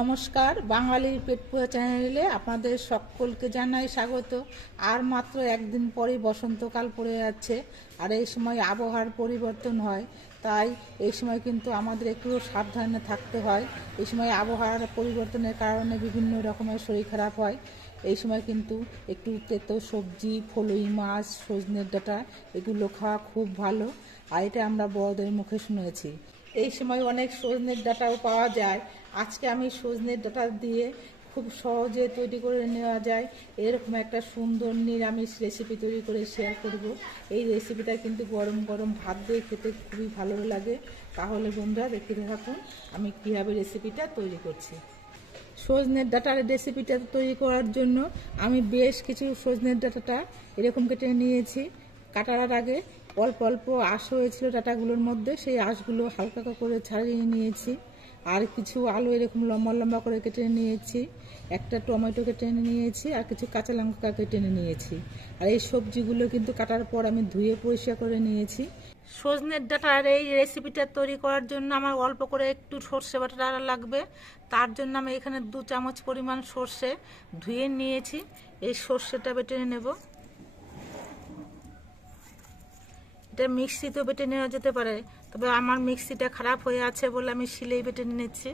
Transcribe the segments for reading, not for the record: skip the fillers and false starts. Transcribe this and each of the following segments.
নমস্কার, বাঙালির পেট পোয়া চ্যানেলে আপনাদের সকলকে জানাই স্বাগত। আর মাত্র একদিন পরেই বসন্তকাল পড়ে যাচ্ছে, আর এই সময় আবহাওয়ার পরিবর্তন হয়, তাই এই সময় কিন্তু আমাদের একটু সাবধানে থাকতে হয়। এই সময় আবহাওয়ার পরিবর্তনের কারণে বিভিন্ন রকমের শরীর খারাপ হয়। এই সময় কিন্তু একটু তেতো সবজি, ফলুই মাছ, সজনের ডাঁটা এগুলো খাওয়া খুব ভালো, আর এটা আমরা বড়দের মুখে শুনেছি। এই সময় অনেক সজনের ডাঁটাও পাওয়া যায়। আজকে আমি সজনের ডাঁটা দিয়ে খুব সহজে তৈরি করে নেওয়া যায় এরকম একটা সুন্দর নিরামিষ রেসিপি তৈরি করে শেয়ার করব। এই রেসিপিটা কিন্তু গরম গরম ভাত দিয়ে খেতে খুবই ভালো লাগে। তাহলে বন্ধুরা দেখতে থাকুন আমি কীভাবে রেসিপিটা তৈরি করছি। সজনের ডাঁটার রেসিপিটা তৈরি করার জন্য আমি বেশ কিছু সজনের ডাঁটাটা এরকম কেটে নিয়েছি। কাটার আগে অল্প অল্প আঁশ হয়েছিল ডাঁটাগুলোর মধ্যে, সেই আঁশগুলো হালকা করে ছাড়িয়ে নিয়েছি। আর কিছু আলু এরকম লম্বা লম্বা করে কেটে নিয়েছি, একটা টমেটো কেটে নিয়েছি, আর কিছু কাঁচা লঙ্কা কেটে নিয়েছি। আর এই সবজিগুলো কিন্তু কাটার পর আমি ধুয়ে পরিষ্কার করে নিয়েছি। সজনের ডাঁটার এই রেসিপিটা তৈরি করার জন্য আমার অল্প করে একটু সর্ষে বাটা লাগবে। তার জন্য আমি এখানে 2 চামচ পরিমাণ সর্ষে ধুয়ে নিয়েছি। এই সর্ষেটা বেটে নেব। এটা মিক্সিতেও বেটে নেওয়া যেতে পারে, তবে আমার মিক্সিটা খারাপ হয়ে আছে বলে আমি শিলেই বেটে নিচ্ছি।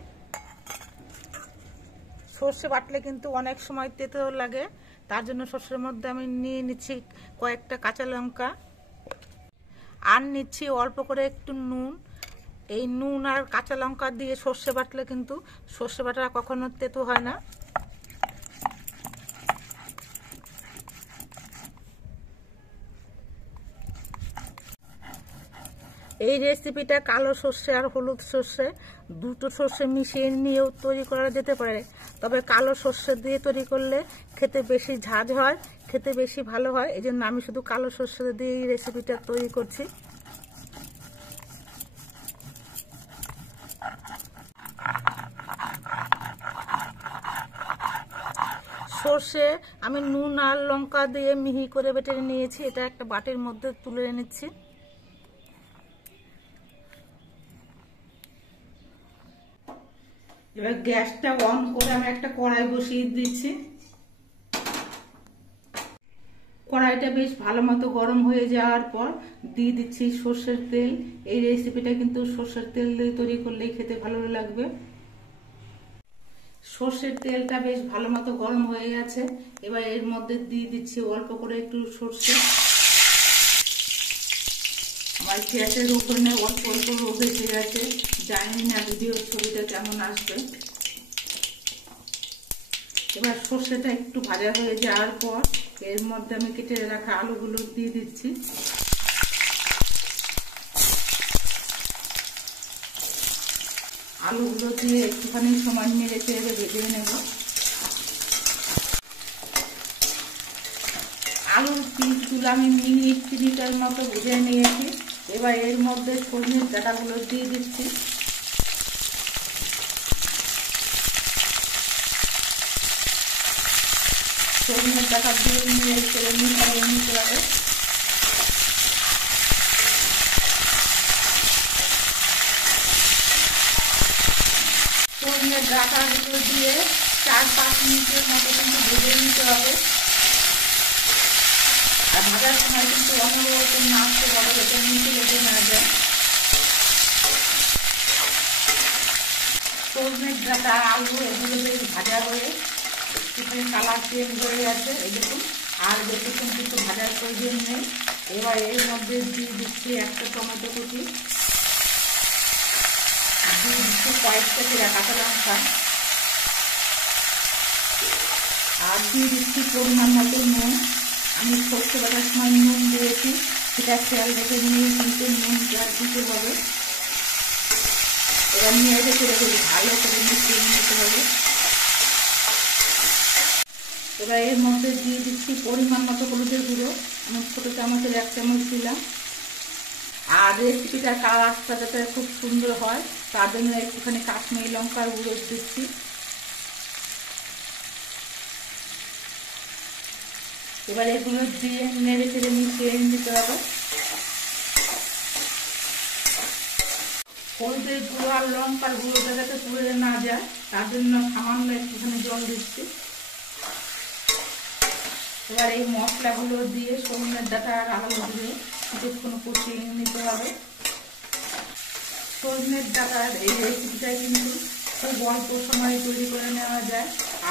সর্ষে বাটলে কিন্তু অনেক সময় তেতো লাগে, তার জন্য সর্ষের মধ্যে আমি নিয়ে নিচ্ছি কয়েকটা কাঁচা লঙ্কা, আর নিচ্ছি অল্প করে একটু নুন। এই নুন আর কাঁচা লঙ্কা দিয়ে সর্ষে বাটলে কিন্তু সর্ষে বাটা কখনো তেতো হয় না। এই রেসিপিটা কালো সর্ষে আর হলুদ সর্ষে দুটো সর্ষে মিশিয়ে নিয়েও তৈরি করা যেতে পারে, তবে কালো সর্ষে দিয়ে তৈরি করলে খেতে বেশি ঝাঁঝ হয়, খেতে বেশি ভালো হয়। এই জন্য আমি শুধু কালো সর্ষে দিয়ে এই রেসিপিটা তৈরি করছি। সর্ষে আমি নুন আর লঙ্কা দিয়ে মিহি করে বেটে নিয়েছি, এটা একটা বাটির মধ্যে তুলে নিচ্ছি। এবার গ্যাসটা অন করে আমি একটা কড়াই বসিয়ে দিচ্ছি। কড়াইটা বেশ ভালো মতো গরম হয়ে যাওয়ার পর দিয়ে দিচ্ছি সর্ষের তেল। এই রেসিপিটা কিন্তু সর্ষের তেল দিয়ে তৈরি করলেই খেতে ভালো লাগবে। সর্ষের তেলটা বেশ ভালো মতো গরম হয়ে গেছে। এবার এর মধ্যে দিয়ে দিচ্ছি অল্প করে একটু সর্ষে। আমার গ্যাসের উপরে অল্প অল্প রোদ এসে গেছে, জানি না ভিডিওর ছবিটা কেমন আসবে। এবার সর্ষেটা একটু ভাজা হয়ে যাওয়ার পর এর মধ্যে আমি কেটে রাখা আলুগুলো দিয়ে দিচ্ছি। আলুগুলো দিয়ে একটুখানি সময় নেড়ে চেড়ে ভেজে নেব। আলুর পিসগুলো আমি মিনিট 30টার মতো ভেজে নিয়েছি। এবার এর মধ্যে সজনের ডাঁটাগুলো দিয়ে দিচ্ছি। সজনের ডাঁটা দিয়ে নেড়ে চেড়ে মিশিয়ে নিতে হবে। সজনের ডাঁটাগুলো দিয়ে 4-5 মিনিটের মতো কিন্তু ভেজে নিতে হবে। আর ভাজার সময় কিন্তু অনবরত নাড়তে হবে যাতে নিচে লেগে না যায়। সজনের ডাঁটা আলু এগুলো বেশ ভাজা হয়ে একটুখানি কালার চেঞ্জ হয়ে গেছে, এই দেখুন। আর বেশিক্ষণ কিন্তু ভাজার প্রয়োজন নেই। এবার এর মধ্যে দিয়ে দিচ্ছি একটা টমেটো কুচি, দিয়ে দিচ্ছি কয়েকটা চেরা কাঁচা লঙ্কা, আর দিয়ে দিচ্ছি পরিমাণ মতো নুন। আমি সর্ষে বাটার সময় নুন দিয়েছি, সেটা খেয়াল রেখে নিয়ে কিন্তু নুনটা দিতে হবে। এবার নিয়ে রেখে ভালো করে মিশিয়ে নিতে হবে। এবার এর মধ্যে দিয়ে দিচ্ছি পরিমাণ মতো হলুদের গুঁড়ো। আমি ছোটো চামচের 1 চামচ দিলাম। আর রেসিপিটার কালারটা যাতে খুব সুন্দর হয় তার জন্য একটুখানি কাশ্মীরি লঙ্কার গুঁড়ো দিচ্ছি। এবার এগুলো দিয়ে নেড়ে চেড়ে মিশিয়ে নিতে হবে। হলুদের গুঁড়ো আর লঙ্কার গুঁড়োটা যাতে পুড়ে না যায় তার জন্য সামান্য একটুখানি জল দিচ্ছি। এবার এই মশলাগুলো দিয়ে সজনের ডাঁটা আর আলু দিয়ে কিছুক্ষণ কষিয়ে নিতে হবে। সজনের ডাঁটার এই রেসিপিটা কিন্তু খুব অল্প সময়ে তৈরি করে নেওয়া যায়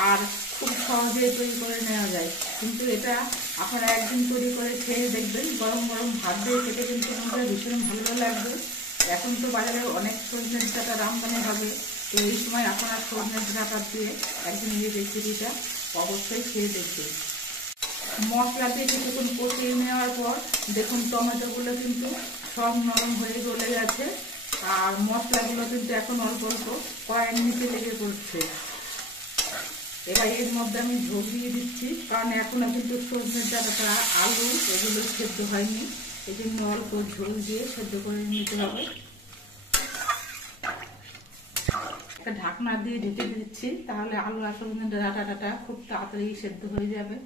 আর খুব সহজে তৈরি করে নেওয়া যায়, কিন্তু এটা আপনারা একদিন তৈরি করে খেয়ে দেখবেন, গরম গরম ভাত দিয়ে খেতে কিন্তু আমাদের ভীষণ ভালো লাগবে। এখন তো বাজারে অনেক সজনের ডাঁটার আমদানি হবে, তো এই সময় আপনারা সজনের ডাঁটা দিয়ে একদিন এই রেসিপিটা অবশ্যই খেয়ে দেখবেন। মশলা দিয়ে কিছুক্ষণ কষিয়ে নেওয়ার পর দেখুন টমেটোগুলো কিন্তু সব নরম হয়ে গলে গেছে আর মশলাগুলো কিন্তু এখন অল্প অল্প কয়েক নিচে লেগে পড়ছে। এবার এর মধ্যে আমি ঝোল দিয়ে দিচ্ছি, কারণ এখনো কিন্তু সজনের ডাঁটা আলু এগুলো সেদ্ধ হয়নি, এই জন্য অল্প ঝোল দিয়ে সেদ্ধ করে নিতে হবে। একটা ঢাকনা দিয়ে ঢেকে দিচ্ছি, তাহলে আলু আর সজনের ডাঁটাটা খুব তাড়াতাড়ি সেদ্ধ হয়ে যাবে।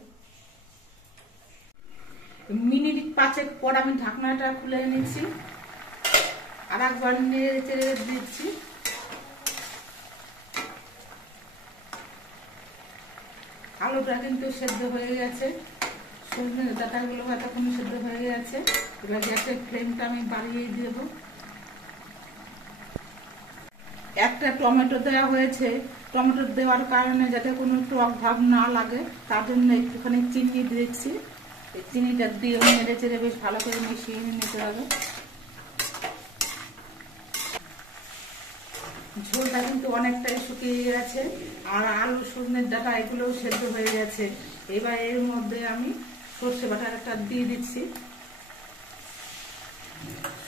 মিনিট 5 পর আমি ঢাকনাটা খুলে নিচ্ছি, আর একবার নেড়ে চেড়ে দিচ্ছি। আলুটা কিন্তু সেদ্ধ হয়ে গেছে, সজনের ডাঁটাগুলো এতক্ষণ সেদ্ধ হয়ে গেছে। এবার গ্যাসের ফ্লেমটা আমি বাড়িয়ে দেব। একটা টমেটো দেওয়া হয়েছে, টমেটো দেওয়ার কারণে যাতে কোনো টক ভাব না লাগে তার জন্য একটুখানি চিনি দিয়েছি। এই চিনিটা দিয়ে নেড়ে চেড়ে বেশ ভালো করে মিশিয়ে নিতে হবে। ঝোলটা কিন্তু অনেকটাই শুকিয়ে গেছে আর আলু সজনের ডাঁটা এগুলোও সেদ্ধ হয়ে গেছে। এবার এর মধ্যে আমি সর্ষে বাটাটা দিয়ে দিচ্ছি।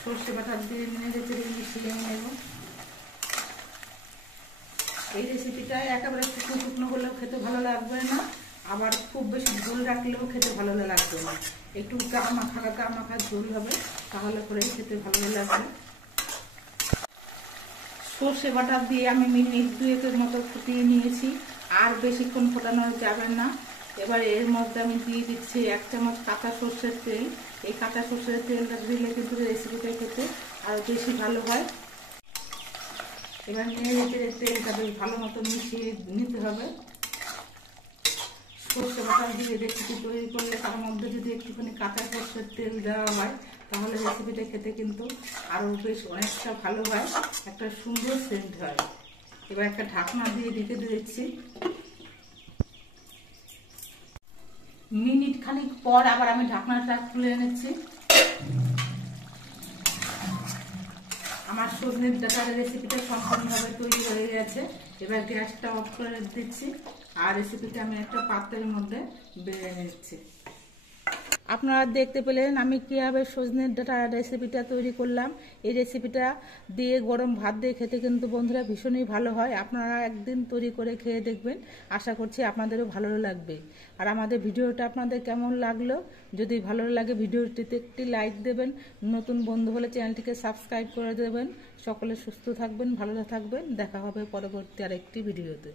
সর্ষে বাটা দিয়ে নেড়ে চেড়ে মিশিয়ে নেব। এই রেসিপিটা একেবারে শুকনো শুকনো হলেও খেতে ভালো লাগবে না, আবার খুব বেশি ঝোল রাখলেও খেতে ভালো লাগবে না। একটু কামাখা ঝোল হবে, তাহলে পরেই খেতে ভালো লাগবে। সর্ষে বাটা দিয়ে আমি মিনিট 2 মতো ফুটিয়ে নিয়েছি, আর বেশিক্ষণ ফোটানো যাবে না। এবার এর মধ্যে আমি দিয়ে দিচ্ছি 1 চামচ কাঁচা সর্ষের তেল। এই কাঁচা সর্ষের তেলটা দিলে কিন্তু রেসিপিটা খেতে আরও বেশি ভালো হয়। এবার নেড়ে চেড়ে তেলটা বেশ ভালো মতো মিশিয়ে নিতে হবে। সর্ষে বাটা দিয়ে রেসিপি তৈরি করলে তার মধ্যে যদি একটুখানি কাঁচা সর্ষের তেল দেওয়া হয় তাহলে রেসিপিটা খেতে কিন্তু আরও বেশ অনেকটা ভালো হয়, একটা সুন্দর সেন্ট হয়। এবার একটা ঢাকনা দিয়ে ঢেকে দিচ্ছি। মিনিট খানিক পর আবার আমি ঢাকনাটা খুলে নিচ্ছি। আমার সজনের ডাঁটার রেসিপিটা সম্পূর্ণভাবে তৈরি হয়ে গেছে। এবার গ্যাসটা অফ করে দিচ্ছি আর রেসিপিটা আমি একটা পাত্রের মধ্যে বেড়ে নিচ্ছি। আপনারা দেখতে পেলেন আমি কীভাবে সজনের ডাঁটা রেসিপিটা তৈরি করলাম। এই রেসিপিটা দিয়ে গরম ভাত দিয়ে খেতে কিন্তু বন্ধুরা ভীষণই ভালো হয়। আপনারা একদিন তৈরি করে খেয়ে দেখবেন, আশা করছি আপনাদেরও ভালো লাগবে। আর আমাদের ভিডিওটা আপনাদের কেমন লাগলো, যদি ভালো লাগে ভিডিওটিতে একটি লাইক দেবেন, নতুন বন্ধু হলে চ্যানেলটিকে সাবস্ক্রাইব করে দেবেন। সকলে সুস্থ থাকবেন, ভালো থাকবেন, দেখা হবে পরবর্তী আরেকটি ভিডিওতে।